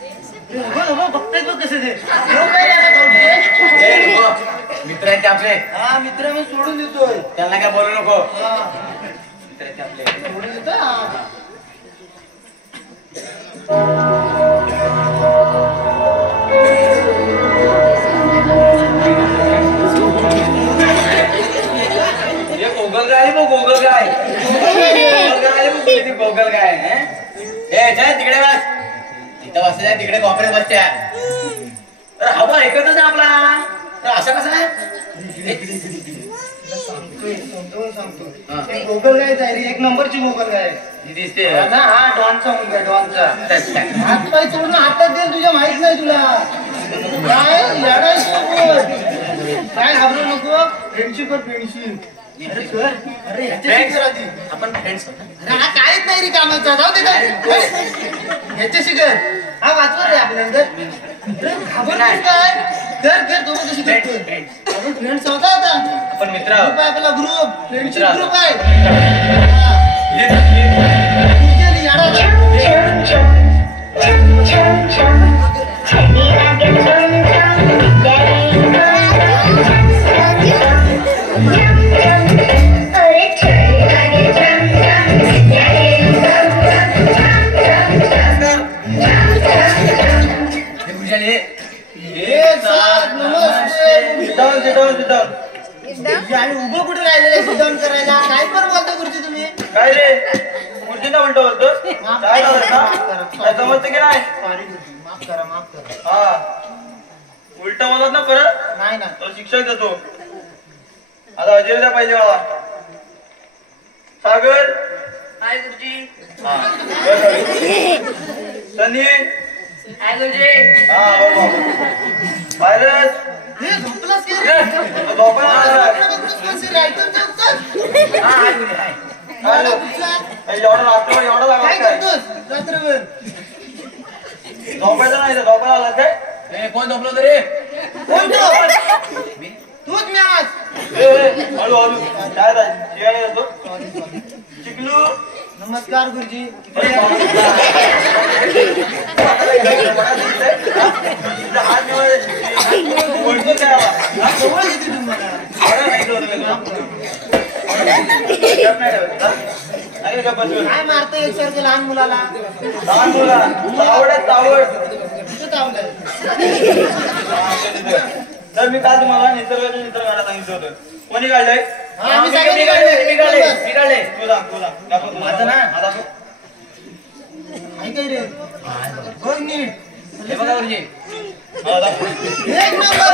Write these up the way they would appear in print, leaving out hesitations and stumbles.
बघताय तो कसे ते मित्र आहेत आपले. हा मित्र मी सोडून देतोय त्यांना काय बोलू नको. मित्र आहेत आपले सोडून देतो. गोगल गाय बघ गोगल गाय गोगल गाय तिकडे बस इथं बसल्या तिकडे कॉपरेट बसत्या तर हवा ऐकतच ना आपला तर असं कसं आहे. गोगल गाय रे एक नंबरची गोगल गाय दिसते ना. हा डॉनचा मुलगा डॉनचा हात पाय सोडून हातात देईल तुझ्या माहित नाही तुला काय काय घाबरू नको. फ्रेंडशिप फ्रेंडशिप अरे आपण फ्रेंड्स हा काहीच नाही रे कामाचा. जाऊ दे ह्याच्याशी कर. हा वाचवर रे आपल्यानंतर घाबर काय कर कर तो कशी करतोय. आपण फ्रेंड्स होता आता आपण मित्र ग्रुप आहे आपला ग्रुप फ्रेंडशिप ग्रुप आहे. उभं कुठे राहिलेलं सिद्धांत करायला काय पण बोलतो गुरुजी तुम्ही. काय रे गुरुजींना म्हणतो समजतं की नाही. माफ करा माफ करा. हा उलट बोलत ना परत नाही ना तो शिक्षक देतो. आता हजेरी द्या पाहिजे मला. सागर हाय गुरुजी. सनी हाय गुरुजी. पायरस हे झोपलास की काय करतोस रात्रभर झोपायचं नाही झोपायला आला काय. कोण झोपलो तरी कोण तूच मी आज हळूहळू काय शिवाय येतो चिकलू. नमस्कार गुरुजी. काय मारतोय एकसारखं लहान मुलाला. लहान मुला आवडत आवड तर मी काल तुम्हाला निसर्गाचं चित्र काढायला सांगितलं होतं. कोणी काढलंय. मी काढले तुझा ना आता काय रे बघ नीट. हे बघा गुरुजी एक नंबर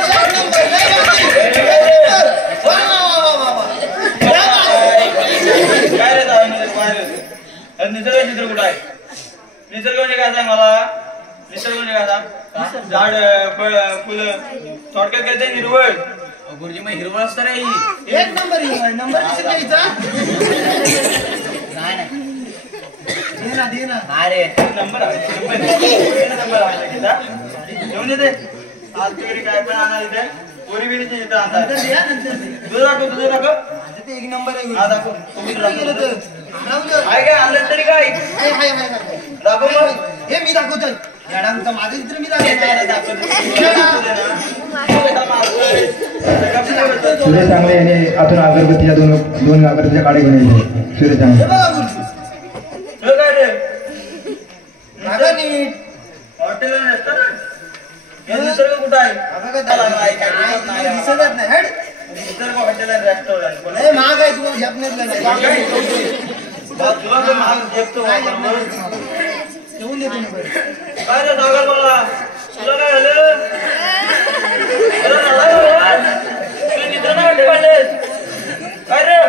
काय रे निसर्ग चित्र कुठं आहे. निसर्ग म्हणजे काय सांग मला. निसर्ग म्हणजे काय सांग. झाड फळ फुलं थोडक्यात काय ते हिरवळ. गुरुजी मग हिरवळ असतं रे. एक नंबर नंबर कशी द्यायचा. दे ना अरे नंबर घेऊन येते आज तुरी काय पण आणा इथे पोरी बिरीचे इथं आणतात. तुझं दाखव तुझं दाखव. माझं ते एक नंबर आहे. हा दाखव. गेलं तर काय काय आणलं तरी काय दाखव मग. हे मी दाखवतोय मॅडमचं माझं चित्र मी दाखवतो. सूर्य चांगले याने आतून अगरबत्तीच्या दोन अगरबत्तीच्या काळे घेऊन येते. सूर्य चांगले काय रे नीट हॉटेल रेस्टॉरंट हे निसर्ग कुठं आहे. दिसतच नाही. निसर्ग हॉटेल आणि रेस्टॉरंट हे महाग आहे तुम्हाला झेपण्यातलं नाही. तुला तर महाग झेपतो. ठेवून देतो मी काय रे सागर मला तुला काय झालं. तुला चित्र नाही वाटते पाहिजे काय रे.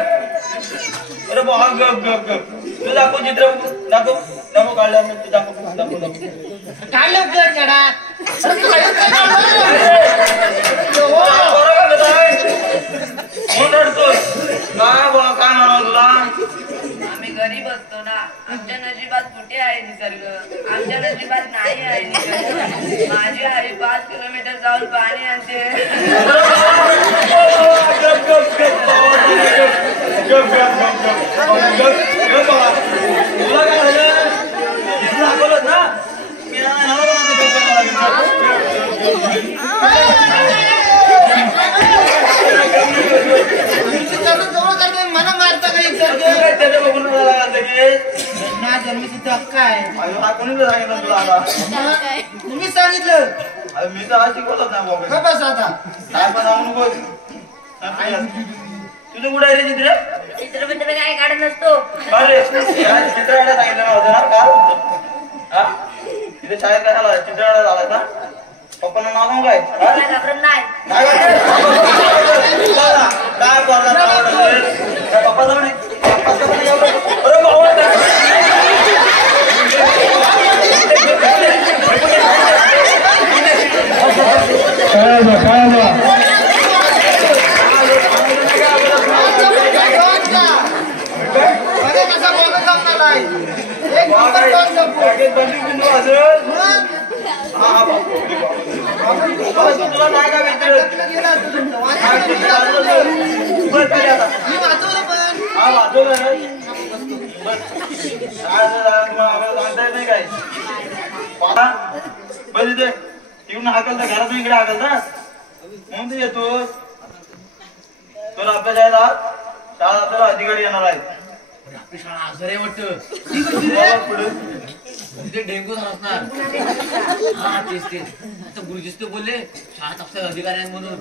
अरे बघ गप गप गप तू दाखव चित्र दाखव दाखव काढलं तू दाखव दाखव काढलं कर जडा. काय म्हणावं तुला. आम्ही गरीब असतो ना. आमच्या नशिबात कुठे आहे निसर्ग. आमच्या नशिबात नाही आहे निसर्ग. माझी आई 5 किलोमीटर जाऊन पाणी आणते. तुला काय झालं दाखवलं ना. जवळ करते मला मारता काही त्याच्या बघून जन्मसिद्ध हक्क आहे कोणी सांगितलं तुला आता तुम्ही सांगितलं मी तर आज शिकवलंच नाही बाबा का बस आता काय पण सांगू नको तुझं कुठे आहे रे चित्र चित्रपट काय काढत नसतो अरे चित्र काढायला सांगितलं नव्हतं ना काल हा तिथे शाळेत काय झालं चित्र काढायला झाला ना पप्पांना नाव सांगू काय घाबरत नाही काय पप्पा जाऊ नाही अरे बाबा कसा बोलत जमणार आहे एक नंबर टॉस जपू तुला नाही का मित्र मी वाचवलं पण हा वाचवलं सांगता येत नाही काय बस इथे येऊन हाकलता घरातून इकडे हाकलता म्हणून तू येतोस तर आपल्या शाळेला आपल्याला अधिकारी येणार आहेत आपली शाळा आजारी वाटतं पुढे तिथे डेंगू झाला असणार हा तेच आता गुरुजीच ते बोलले शाळेत आपल्या अधिकारी आहेत म्हणून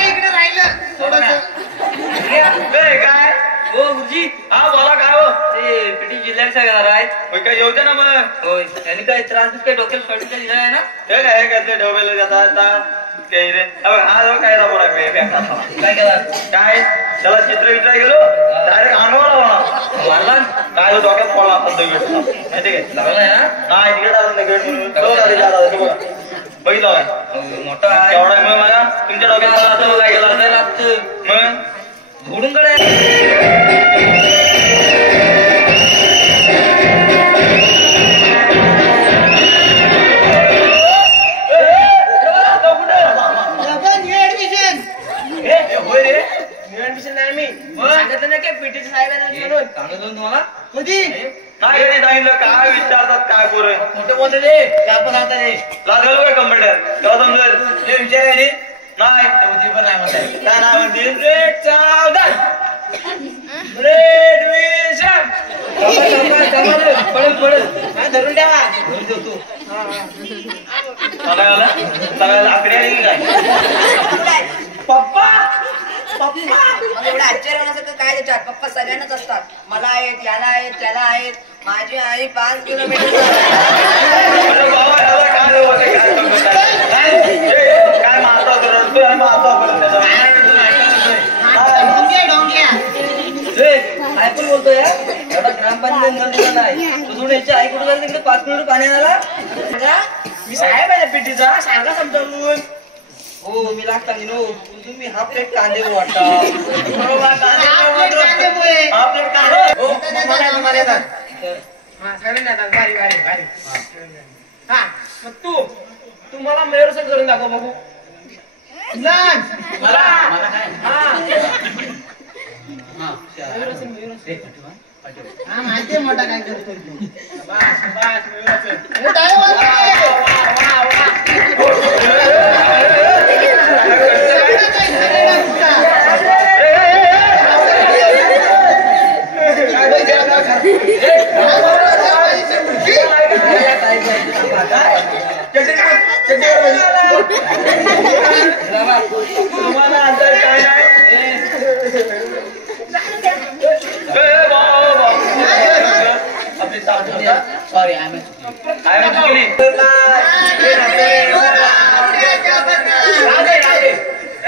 इकडे राहिलं काय हो गुरुजी हा बोला काय हो ते पिटी जिल्ह्याच्या घेणार आहेत होय काय येऊ दे ना मग होय त्यांनी काय त्रास काय डोक्याला फटका दिला आहे ना हे काय ते ढोबेला जातात काही रे हा जो काय राबवला काय केला काय त्याला चित्र विचार गेलो डायरेक्ट अंगावर लावला मारला काय तो डोक्यात पडला असं दगड माहिती काय लागलाय ना नाही तिकडे आलं दगड म्हणून बघितलं काय मोठा आहे एवढा मग मला तुमच्या डोक्यात पडला असं काय गेला असेल लागतं मग घोडून कडे होय रे ऍडमिशन नाही मी सांगितलं नाही काय पीटीचे साहेब म्हणून सांगितलं तुम्हाला कधी नाही कधी सांगितलं काय विचारतात काय पोरं मोठे बोलते ते काय पण सांगता ते लागल काय कम्प्युटर तेव्हा समजेल ते विचारायचे नाही ते पण नाही म्हणताय काय नाव म्हणतील रेड चावदार रेड विशन पडेल पडेल धरून ठेवा धरून ठेवतो सगळ्याला आकडे आली की काय पप्पा मला एवढं आश्चर्य होण्यासारखं काय त्याच्यात पप्पा सगळ्यांनाच असतात मला आहेत याला आहेत त्याला आहेत माझी आई 5 किलोमीटर अरे बाबा याला काय होते काय मारता रडतोय आणि मारता डोंग्या डोंग्या काय पण बोलतोय एवढा ग्रामपंचायत नळ दिला नाही तुझून याची आई कुठे झाली तिकडे 5 किलोमीटर पाणी आणायला मी साहेब आहे पिटीचा सांगा समजावून हो मी लागता नो तुम्ही हाफ प्लेट कांदे वाटता हाफ प्लेट कांदे तू मला मेयरसन करून दाखव बघू मला हा माहितीये मोठा काय करतोय तुम्हाला अंतर काय नाही आपली सॉरी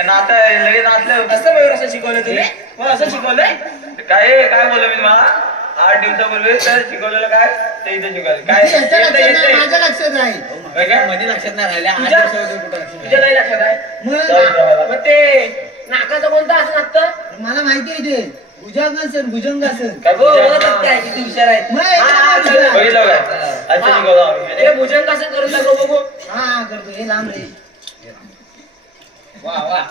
नाता लगेच नाचलं असं मयूर असं शिकवलं तुम्ही मग असं शिकवलंय काय काय बोललो मी तुम्हाला 8 दिवसापूर्वी तर शिकवलेलं काय ते इथे शिकवलं काय माझ्या लक्षात नाही मध्ये लक्षात नाही राहिल्या तुझ्या नाही लक्षात आहे मग मग ते नाकाचं कोणतं असं लागतं मला माहिती आहे ते भुजंगासन भुजंगासन काय किती विचार आहेत बघितलं काय अच्छा शिकवतो आम्ही हे भुजंग कसं करून दाखव बघू हा करतो हे लांब रे वा वा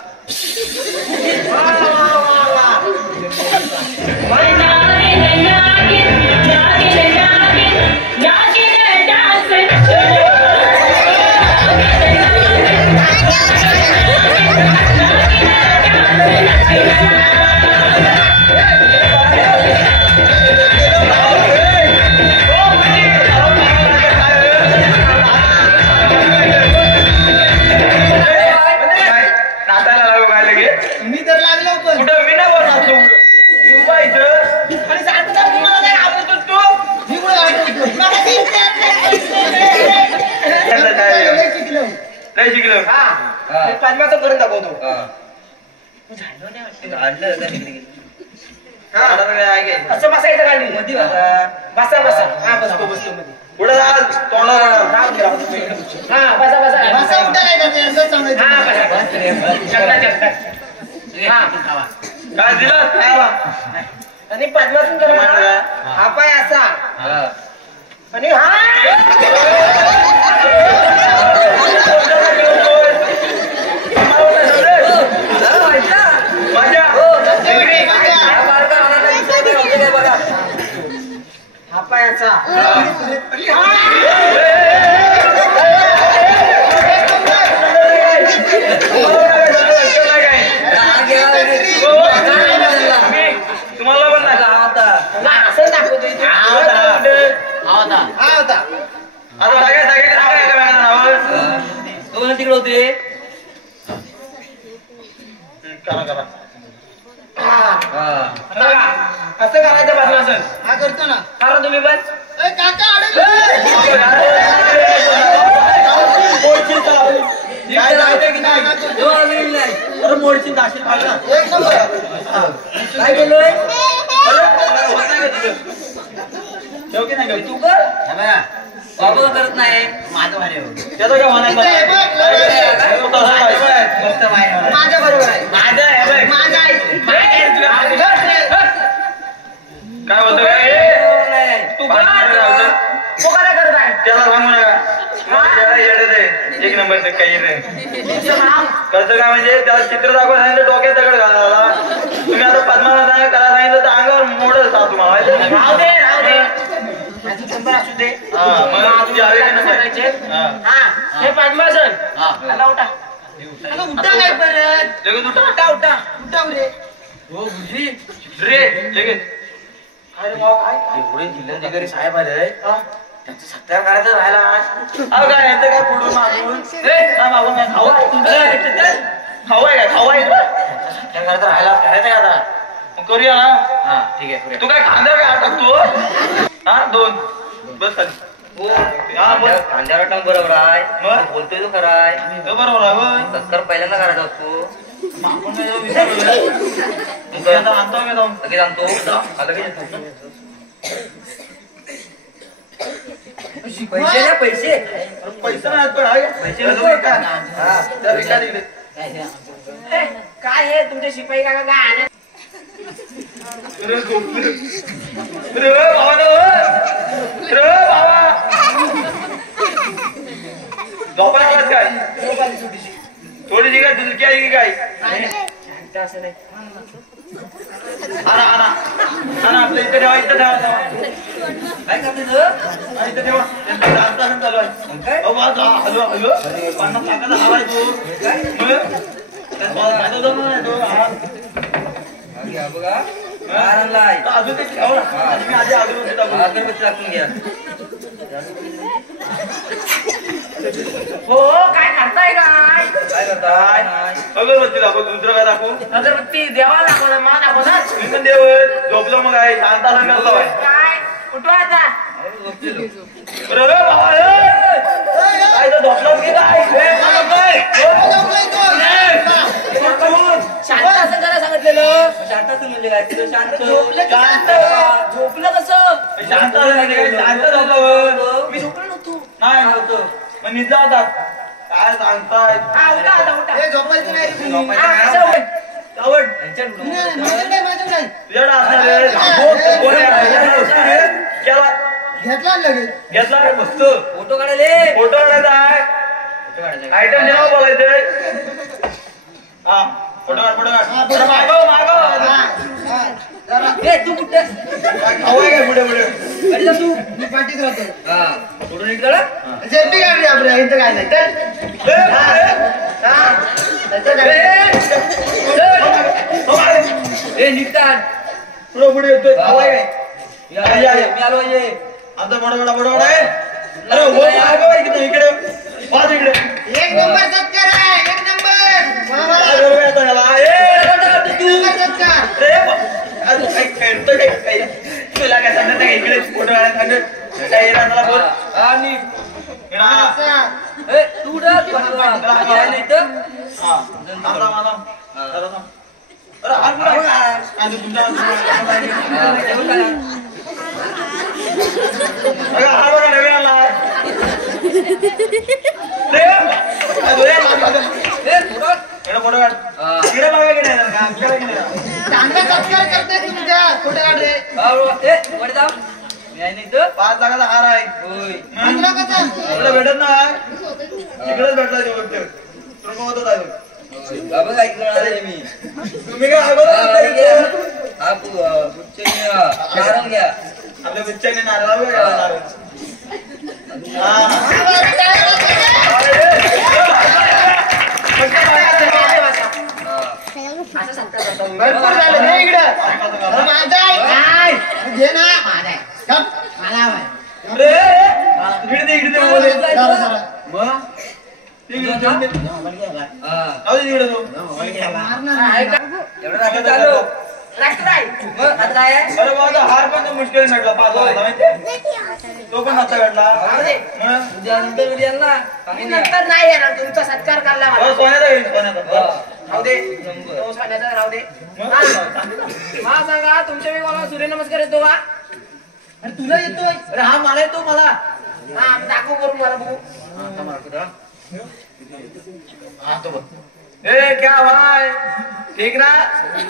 नाचायला लागू काय लगे मी तर लागलो पण कुठं मी नाही बोलणार तू उभा इथं आणि सांगतो ना तुम्हाला काय आवडतो तू मी पण आठवतो लय शिकलो लय शिकलो हा पाचव्याचं करून दाखवतो असं बसायचं खाली मध्ये बसा बसा हा बसतो बसतो मध्ये पुढे जा तोंडावर हा बसा बसा बसा उठा काय करते असं सांगायचं हा बसा हा काय दिलं खायला आणि पाचव्यातून करा हा पाय असा आणि माझ्या हा पायाचा तुम्हाला पण नाही असं दाखवतो इथे हा होता आता दोन तिकडे होते करा करा असं करायचं बाजूला हा करतो ना करा तुम्ही पण ए, काका अडकलं. काय लावते की नाही मोडची दाशील एक नंबर काय केलोय ठेवकी नाही तू कर बाबा करत नाही त्याचं काय म्हणायचं हे बघ, माझ्या बरोबर आहे माझं आहे बघ. माझा आहे काय होतं काय तू तू काय करत आहे त्याला सांगू नका त्याला येडे दे एक नंबर काही रे कसं काय म्हणजे त्याला चित्र दाखवून सांगितलं डोक्यात दगड घालायला तुम्ही आता पद्माला करा सांगितलं तर अंगावर मोडल सा तुम्हाला राहू दे राहू दे माझी कंबर असू दे हा मग तुझी आवे सांगायचे हा हा हे पद्मासन आला उठा आता उठा काय परत लगेच उठा उठा उठा उठाव रे हो बुजी रे लगेच काय रे भाऊ काय एवढे जिल्हाधिकारी साहेब आले त्यांचं सत्कार करायचं राहिला अहो काय येतं काय पुढून मागून मागून काय खाऊ खाऊ आहे काय खाऊ आहे सत्कार करायचं राहिला करायचं का आता मग करूया ना हा ठीक आहे तू काय खांद्यावर काय टाकतो हा दोन बस खाली हा बोल खांद्यावर टांग बरोबर आहे मग बोलतोय तो खरा आहे तो बरोबर आहे होय. सत्कार पहिल्यांदा करायचा असतो आपण काय जाऊ विसरलो. मग काय आता आणतो का जाऊन लगेच आणतो लगेच येतो पैसे द्या पैसे पैसे नाही पण आहे पैसे नको का? हा त्या रिक्षा तिकडे काय आहे तुमचे शिपाई काका काय आणत रे झोपलं. रे बाबा रे बाबा झोपायला आलास काय थोडीशी काय दुलकी आहे की काय असं नाही आणा आणा आणा आपलं इथं ठेवा इथं ठेवा काय करते तुझं हा, इथं ठेवा त्यांचं डान्स तासन चालू आहे काय अहो माझा हॅलो हॅलो पन्नास लाखाचा हार आहे तो मग माझा जमणार नाही तो हा. बघा आणलाय तर अजून ते ठेवा ना. आणि मी आधी अगरबत्ती टाकून अगरबत्ती टाकून घ्या हो काय करताय काय काय करताय अगरबत्ती दाखव दुसरं काय दाखवू अगरबत्ती देवाला दाखवणार मला दाखवणार मी पण देव झोपलो मग आहे शांता सांगायला आहे काय कुठं आता अरे बाबा काय तर झोपलो की शांत असं करा सांगितलेलं शांत असं म्हणजे काय तिथं शांत झोपलं कसं शांत शांत झोपलो मी झोपलो नव्हतो नाही होतं मग आणि जातात काय सांगताय हे झोपायचं नाही रे तुम्ही. आवड नाही, माझ्याकडे नाही. तुझ्याकडे असणार रे. कोण आहे? केला घेतला ना लगेच. घेतला रे मस्त फोटो काढायले फोटो काढायचा आहे आयटम जेव्हा बोलायचंय हा फोटो काढ हा, अरे मागव मागव हा, हा. जरा ए तू कुठे हवाय काय पुढे पुढे गाडी जा तू मी पाठीत राहतो. हा फोटो निघला सेफ्टी गाडी आपल्या इथं काय नाही तर हा, त्याचं काय? ए निघतात पुढे पुढे येतोय हवाय काय या मी आलो ये आमचा बडबडा आहे अरे हो मागव इकडे वाज इकडे एक नंबर सत्कार आहे, एक नंबर. वा, वा. काय बरोबर येतो याला एक नंबर सत्कार. अरे काय करतो काय तुला काय सांगत नाही इकडे फोटो काढायला सांगत काय राहणार बोल आणि असा. ए तू उडा नाही तर हा अरे हात पुढे आणि तुमच्या अरे हा बघा नवीन आला फोटो काढ इकडे बघा की नाही आमच्याकडे की नाही चांगला सत्कार करते तुमच्या फोटो काढ रे. ए वर जाऊ मी आहे नाही तर 5 लाखाचा हार आहे होय पंधरा कसा? तुला भेटत नाही तिकडेच भेटला तुला होत बाबा काय करणार मी तुम्ही काय अगोदर हा पुढचे कारण घ्या आपल्या बिच्च्याने नारळ नारळ भरपूर झालं दे इकडं. अरे माझा आहे. काय? घे ना. माझा आहे. गप. मला हवाय. इकडे इकडे बोल जरा, जरा. इकडे तू मारणार नाही. एवढं रात्री चालू मग आता काय आहे अरे बाबा हार पण तो मुश्किल भेटला 5 लाखाचा माहिती तो पण आता भेटला मग उद्या नंतर उद्या ना नंतर नाही येणार तुमचा सत्कार करला मला सोन्याचा घेईन सोन्याचा राहू दे तो सांगायचा राहू दे हा सांगा तुमच्या वेळी सूर्यनमस्कार येतो का अरे तुला येतोय. अरे हा मला येतो मला हा दाखव करून मला बघू ए क्या भाई ठीक ना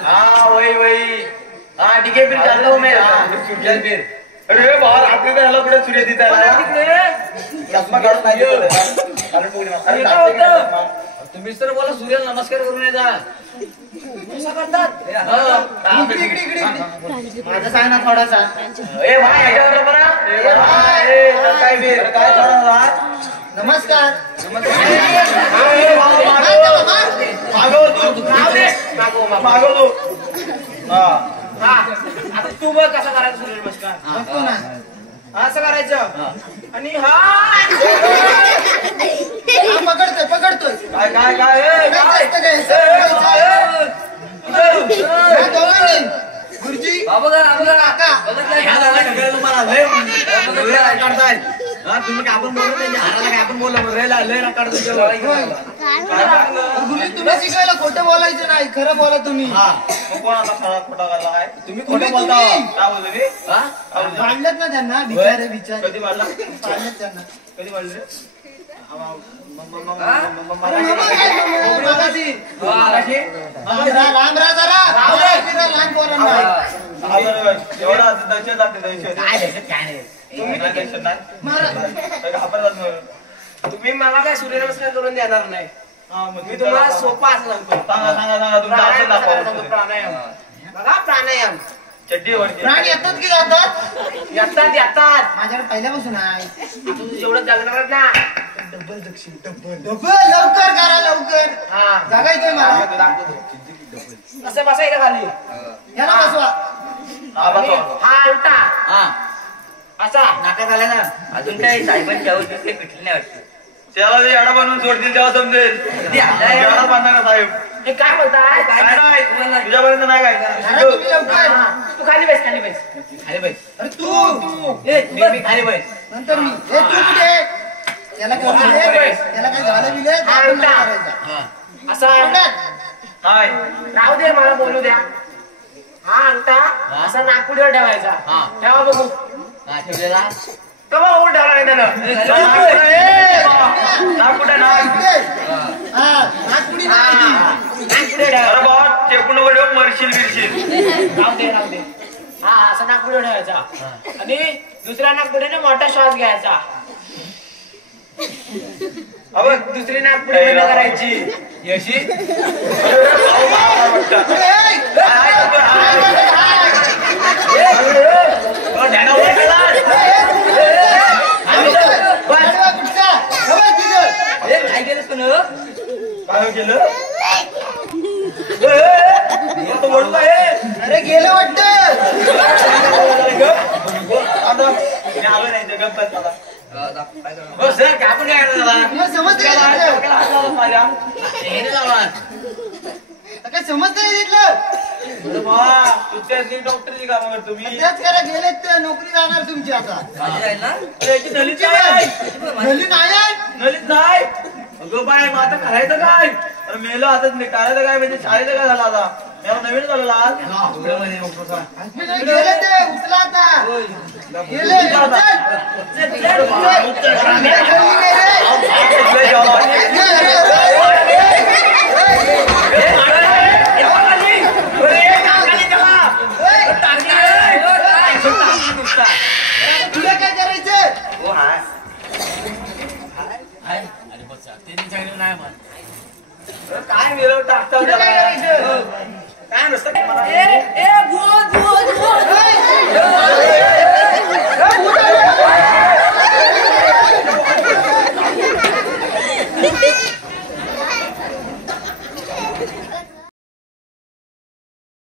हाँ वही हाँ ठीक है फिर चल रहा हूँ मैं चल फिर अरे बाहर आपके काय कुठे सूर्य दिसत आहे चष्मा काढून नाही तुम्ही तर बोला सूर्य नमस्कार करून येता कसं करतात इकडे, इकडे, इकडे, इकडे. माझं सांग ना थोडासा. ए भाई याच्यावर बरा ए भाई ए काय फिर काय थोडा नमस्कार. मागव तू मागव तू हा हा आता तू बघ कसं करायचं सूर्यनमस्कार बघतो ना. असं करायचं आणि हा हा, पकडतोय पकडतोय. काय काय काय ए, काय जास्त काय, सगळं करायचं. या दोघांनी. गुरुजी बाबा काका. तुम्हाला लय काढताय हा तुम्ही काय आपण बोलत नाही हाराला काय आपण बोललो लय लय काढतो गुरुजी तुम्ही शिकायला खोटं बोलायचं नाही, खरं बोला तुम्ही. हा मग कोणाला खरा खोटा झाला आहे तुम्ही तुम्ही- खोटं बोलता तुम्ही. काय बोलले मी हा मांडलेत ना त्यांना बिचारे बिचारे. कधी मारला मांडलेत त्यांना. कधी मारले रे मगाशी. लांब राहा जरा. फिरा लहान पोरांना. एवढा दहशत लागते दहशत तुम्ही काय दहशत नाही मारा. घाबरतात मग तुम्ही मला काय सूर्यनमस्कार करून देणार नाही हा मग मी तुम्हाला सोपा असं सांगतो सांगा सांगा सांगा तुमचं प्राणायाम असं कसा करायचा तो दाखवा प्राणायाम बघा प्राणायाम चड्डी वरती प्राणी येतात की जातात? येतात येतात माझ्याकडे पहिल्यापासून आहे. आता तू जेवढं जगणार आहेत ना डबल लवकर करा लवकर. हा जगायचंय मला. असं बसायचं खाली याला बसवा. हा बसवा हा उलटा हा असा नाका झाला ना अजून काही साहेबांची आवश्यक काही भेटली नाही वाटतं त्याला ते याडा बनवून सोडतील तेव्हा समजेल कधी आलाय? याडा बांधणार का साहेब हे काय बोलताय काय नाही तुझ्यापर्यंत नाही काय करा तुम्ही लवकर. तू खाली बस खाली बस खाली बाई अरे तू मी खाली बाई नंतर मी. हे तू कुठे? त्याला काय झालं? त्याला काय झालं बिलं? तर आपण नाही करायचं. हा असा पकडत. नाही राहू दे मला बोलू द्या हा अंगठा असा नागपुडीवर ठेवायचा हा. ठेवा बघू हा ठेवलेला तेव्हा उलट आला नाही त्यानं नाक कुठे नाक हा नागपुडी नाही अरे बाबा चेकून वर मरशील बिरशील राहू दे हा असा नागपुडी ठेवायचा आणि दुसऱ्या नागपुडीने मोठा श्वास घ्यायचा अबे दुसरी नागपुडी बंद करायची यशी काय केलंस पण काय केलं वडू आहे अरे गेलं वाटतं आलो नाही ते गप्पा मला हो सर काय आपण काय करणार मग समजतं का तिथलं? काय समजतं का तिथलं? डॉक्टरची काम करतो मी त्याच करा गेलेत ते नोकरी जाणार तुमची आता नलीची काय नली नाही आहे? नलीच नाही अगं बाय मग आता करायचं काय अरे मेलो आता करायचं काय म्हणजे शाळेचं काय झालं आता मला नवीन झालं आज गेले ते उचला आता गेले तुला काय करायचं काय गेलो टाकता तुला काय करायचं काय नसतं ए